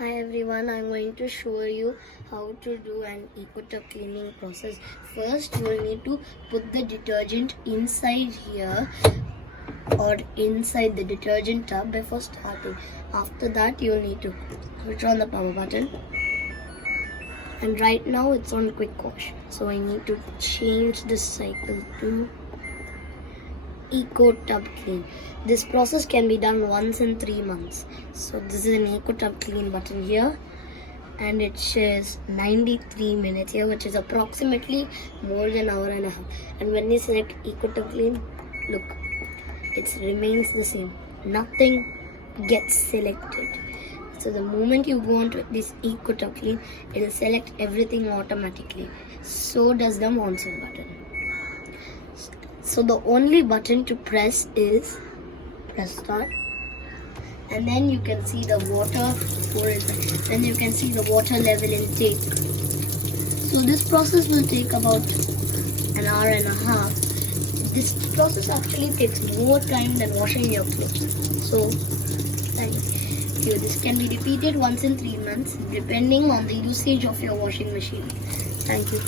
Hi everyone, I'm going to show you how to do an EcoTub cleaning process. First, you will need to put the detergent inside here or inside the detergent tub before starting. After that, you'll need to switch on the power button. And right now it's on quick wash. So I need to change this cycle to EcoTub clean. This process can be done once in 3 months. So this is an EcoTub clean button here, and it says 93 minutes here, which is approximately more than an hour and a half. And when you select EcoTub clean, look, it remains the same. Nothing gets selected. So the moment you go on to this EcoTub clean, it will select everything automatically. So does the monsoon button. So the only button to press is press start, and then you can see the water then you can see the water level intake. So this process will take about an hour and a half. This process actually takes more time than washing your clothes. So thank you. This can be repeated once in 3 months depending on the usage of your washing machine. Thank you.